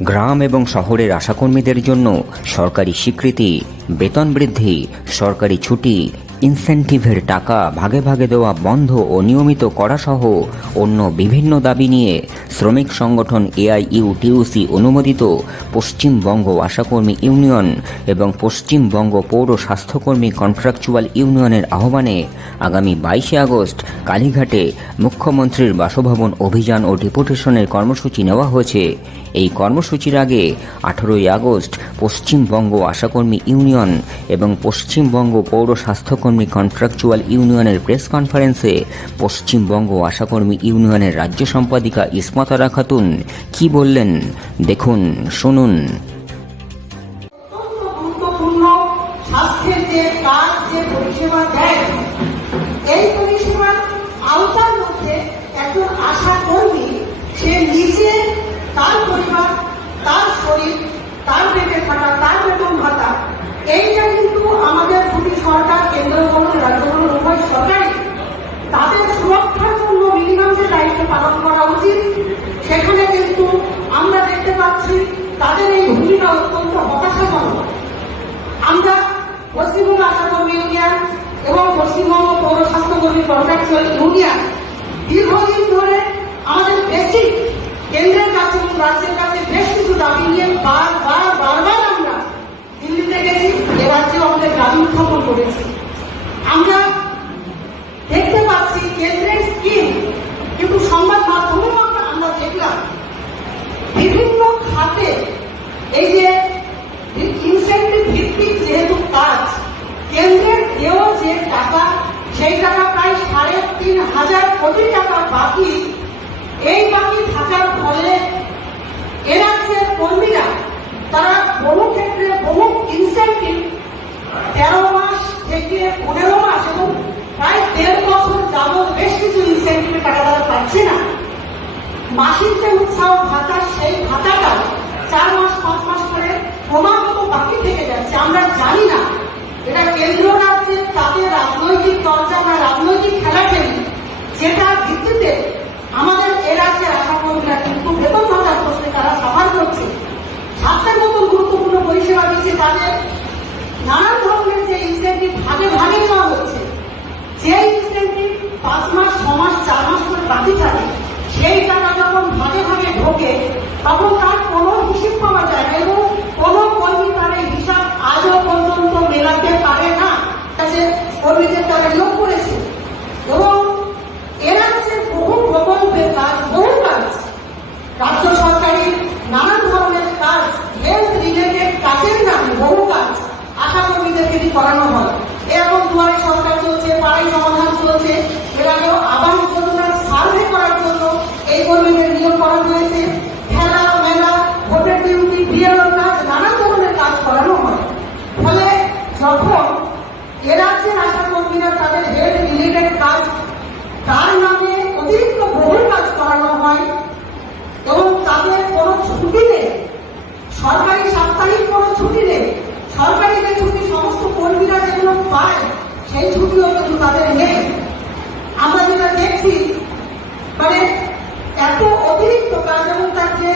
গ্রাম এবং শহরের আশাকর্মীদের জন্য সরকারি স্বীকৃতি বেতন বৃদ্ধি সরকারি ছুটি ইনসেন্টিভের টাকা ভাগে ভাগে দেওয়া বন্ধ ও নিয়মিত করা সহ অন্য বিভিন্ন দাবি নিয়ে শ্রমিক সংগঠন এআইইউটিউসি অনুমোদিত পশ্চিমবঙ্গ আশাকর্মী ইউনিয়ন এবং পশ্চিমবঙ্গ পৌর স্বাস্থ্যকর্মী কন্ট্রাকচুয়াল ইউনিয়নের আহ্বানে আগামী বাইশে আগস্ট কালীঘাটে মুখ্যমন্ত্রীর বাসভবন অভিযান ও ডেপুটেশনের কর্মসূচি নেওয়া হয়েছে। এই কর্মসূচির আগে আঠারোই আগস্ট পশ্চিমবঙ্গ আশাকর্মী ইউনিয়ন এবং পশ্চিমবঙ্গ পৌর স্বাস্থ্যকর্মী কন্ট্রাকচুয়াল ইউনিয়নের প্রেস কনফারেন্সে পশ্চিমবঙ্গ আশাকর্মী ইউনিয়নের রাজ্য সম্পাদিকা ইসমাতারা খাতুন কি বললেন? দেখুন, শুনুন অত্যন্ত গুরুত্বপূর্ণ স্বাস্থ্যের যে কাজ যে পরিষেবা দেয় এই পরিষেবার আওতার মধ্যে একজন আশা কর্মী সে নিজে তার পরিবার তার শরীর তার বেঁচে থাকা তার বেতন ভাতা এইটা কিন্তু আমাদের দুটি সরকার কেন্দ্র বলুন রাজ্য বলুন উভয় সরকারই তাদের সুরক্ষার জন্য মিনিমাম যে দায়িত্ব পালন করা উচিত সেখানে কিন্তু আমরা দেখতে পাচ্ছি তাদের এই ভূমিকা অত্যন্ত হতাশাজনক। আমরা পশ্চিমবঙ্গ আশাকর্মী ইউনিয়ন এবং পশ্চিমবঙ্গ পৌর স্বাস্থ্যকর্মী কন্ট্রাকচুয়াল ইউনিয়ন দীর্ঘদিন ধরে আমাদের বেসিক কেন্দ্রের কাছে এবং রাজ্যের কাছে বেশ কিছু দাবি নিয়ে বারবার বারবার আমরা দিল্লিতে গেছি এরাজ্যেও আমাদের দাবি উত্থাপন করেছি আমরা দেখতে পাচ্ছি কেন্দ্রের স্কিম কিন্তু সংবাদ মাধ্যমেও আমরা আমরা দেখলাম বিভিন্ন খাতে এই যে ইনসেন্টিভ ভিত্তিক যেহেতু কাজ কেন্দ্রের দেওয়া যে টাকা, সেই টাকা প্রায় সাড়ে তিন হাজার কোটি টাকা বাকি, এই বাকি থাকার ফলে কর্মীরা, তারা বহু ক্ষেত্রে বহু ইনসেন্টিভ তেরো মাস থেকে পনেরো মাস এবং প্রায় দেড় বছর যাবৎ বেশ কিছু ইনসেন্টিভের টাকা তারা পাচ্ছে না। মাসিক যে উৎসাহ ভাতা, সেই ভাতাটা চার মাস, পাঁচ মাস করে যাচ্ছে আমরা জানি না। এটা কেন্দ্র রাজ্যের তাতে রাজনৈতিক চর্চা বা রাজনৈতিক খেলা খেলি, যেটা ভিত্তিতে আমাদের এ রাজ্যে আশা কর্মীরা কিন্তু বেতন ভাতার প্রশ্নে তারা সাফার করছে। স্বাস্থ্যের মতন গুরুত্বপূর্ণ পরিষেবা দিচ্ছে তাদের। নানান ধরনের যে ইনসেন্টিভ ভাগে ভাগে নেওয়া হচ্ছে যে ইনসেন্টিভ পাঁচ মাস, ছ মাস, চার মাস করে বাকি থাকে সেই টাকা যখন ভাগে ভাগে ঢোকে, তখন তার কোনো হিসেব পাওয়া যায় না এবং কোনো কর্মী তার এই হিসাব আজও পর্যন্ত মেলাতে পারে না কাছে কর্মীদের তারা নিয়োগ করেছে এবং এরা হচ্ছে বহু প্রকল্পের কাজ বহু কাজ রাজ্য সরকারি নানান ধরনের কাজ হেলথ রিলেটেড কাজের নামে বহু কাজ আশা কর্মীদেরকে দিয়ে করানো হয় এরকম দুয়ারে সরকার চলছে পাড়াই সমাধান চলছে এর আগেও আবাস যোজনার সার্ভে করার জন্য এই কর্মীদের নিয়োগ করা হয়েছে খেলা মেলা ভোটের ডিউটি বিএলওর কাজ নানান ধরনের কাজ করানো হয় ফলে যখন এ রাজ্যের আশা কর্মীরা তাদের হেলথ রিলেটেড কাজ তার নামে অতিরিক্ত বহু কাজ করানো হয় এবং তাদের কোনো ছুটি নেই সরকারি সাপ্তাহিক কোনো ছুটি নেই সরকারি যে ছুটি সমস্ত কর্মীরা যেগুলো পায়, সেই ছুটিও কিন্তু তাদের নেই। আমরা যেটা দেখছি মানে এত অতিরিক্ত কাজ এবং তার যে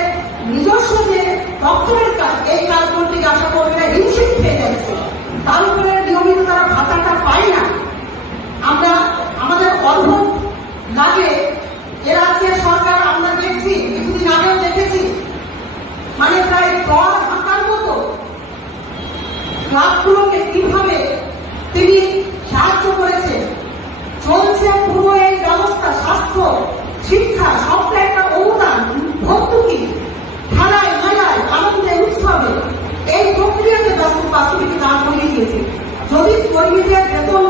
নিজস্ব যে দপ্তরের কাজ এই কাজগুলো থেকে আশা কর্মীরা হিমশিম খেয়ে যাচ্ছে তার উপরে নিয়মিত তারা ভাতাটা পায় না আমরা আমাদের অদ্ভুত লাগে এ রাজ্যের সরকার আমরা দেখছি কিছুদিন আগেও দেখেছি মানে প্রায় দশ হাঁটার মতো ক্লাবগুলোকে কীভাবে তিনি সাহায্য করেছেন? চলছে পুরো এই ব্যবস্থা, স্বাস্থ্য, শিক্ষা, সবটা একটা অনুদান ভর্তুকি খেলায়, মেলায়, আনন্দে, উৎসবে। এই প্রক্রিয়াতে ব্যস্ত বাস্তবিক দান করিয়ে দিয়েছে। যদি কর্মীদের বেতন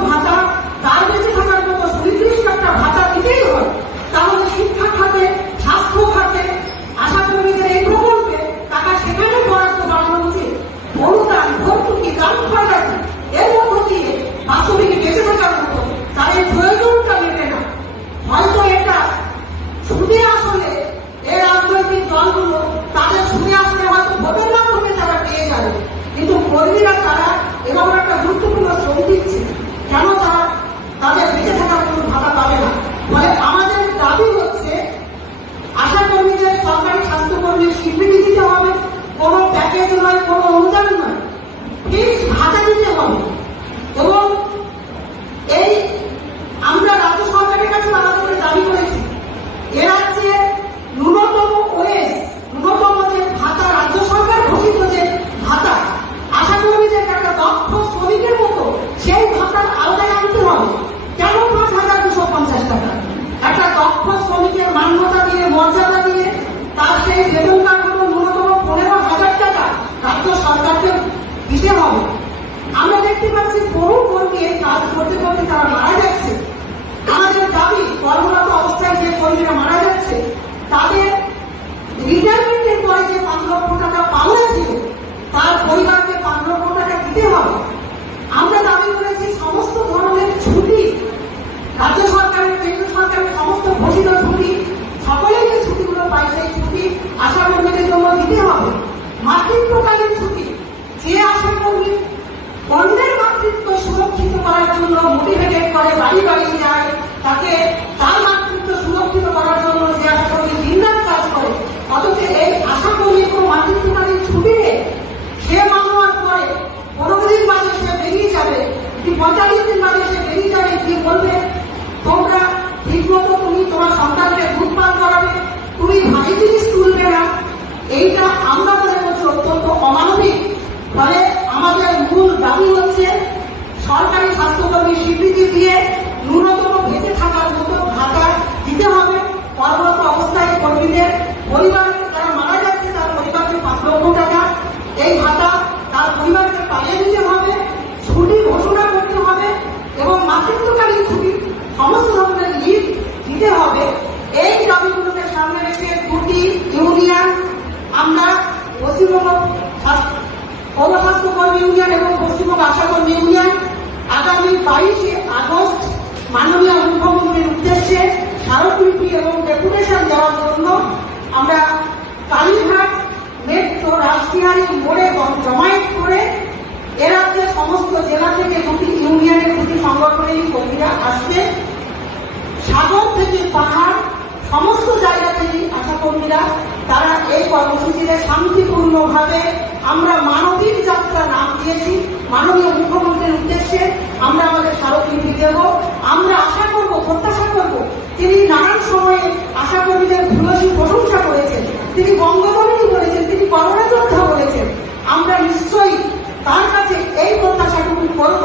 বেতন কাঠামো ন্যূনতম পনেরো হাজার টাকা রাজ্য সরকারকে দিতে হবে আমরা দেখতে পাচ্ছি বহু কাজ করতে করতে তারা মারা যাচ্ছে আমাদের দাবি কর্মরত অবস্থায় যে কর্মীরা মারা যাচ্ছে, তাদের করতে হবে। মাতৃত্বকালীন ছুটি। যে আশা কর্মী মাতৃত্ব সুরক্ষিত করার জন্য মোটিভেটেড করে বাড়ি বাড়ি যায় তাকে তার মাতৃত্ব সুরক্ষিত করার জন্য যে আশা কর্মী কাজ করে অথচ এই আশা কর্মী কোনো মাতৃত্বকালীন স্বীকৃতি দিয়ে ন্যূনতম বেঁচে থাকার মতো ভাতা দিতে হবে। কর্মরত অবস্থায় কর্মীদের পরিবার, যারা মারা যাচ্ছে, তার পরিবারকে পাঁচ লক্ষ টাকা। এই ভাতা তার পরিবারকে পাইয়ে দিতে হবে, ছুটি ঘোষণা করতে হবে এবং মাতৃত্বকালীন ছুটি সমস্ত ধরনের লিভ দিতে হবে। এই দাবিগুলোকে সামনে রেখে দুটি ইউনিয়ন, আমরা পশ্চিমবঙ্গ স্বাস্থ্য পৌর কর্মী ইউনিয়ন এবং পশ্চিমবঙ্গ আশা কর্মী ইউনিয়ন আগামী বাইশে আগস্ট মাননীয় মুখ্যমন্ত্রীর উদ্দেশ্যে স্মারকলিপি এবং ডেপুটেশন দেওয়ার জন্য আমরা কালীঘাট মেট্রো রাজবিহারী মোড়ে জমায়েত করে এ রাজ্যের সমস্ত জেলা থেকে দুটি ইউনিয়নের দুটি সংগঠনের কর্মীরা আসছে। সাগর থেকে পাহাড়, সমস্ত জায়গা থেকে আশা কর্মীরা, তারা এই কর্মসূচিতে শান্তিপূর্ণভাবে আমরা মানবিক যাত্রা নাম দিয়েছি। মাননীয় মুখ্যমন্ত্রীর উদ্দেশ্যে আমরা আমাদের স্মারকলিপি দেব আমরা আশা করব, প্রত্যাশা করব, তিনি নানান সময়ে আশা কর্মীদের ভূয়সী প্রশংসা করেছেন, তিনি বঙ্গবন্ধু বলেছেন, তিনি করোনা যোদ্ধা বলেছেন। আমরা নিশ্চয়ই তার কাছে এই প্রত্যাশাটুকু করব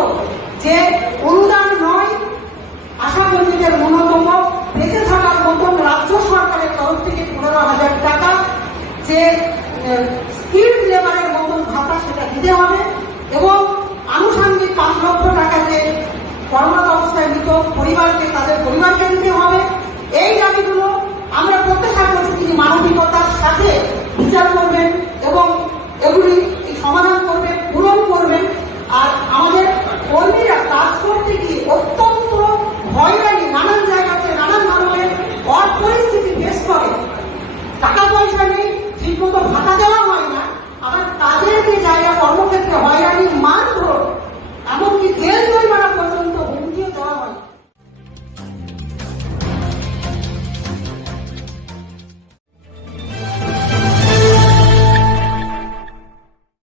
যে অনুদান নয় আশা কর্মীদের ন্যূনতম বেঁচে থাকার মতন রাজ্য সরকারের তরফ থেকে পনেরো হাজার টাকা যে স্কিল লেবারের মতন ভাতা সেটা দিতে হবে।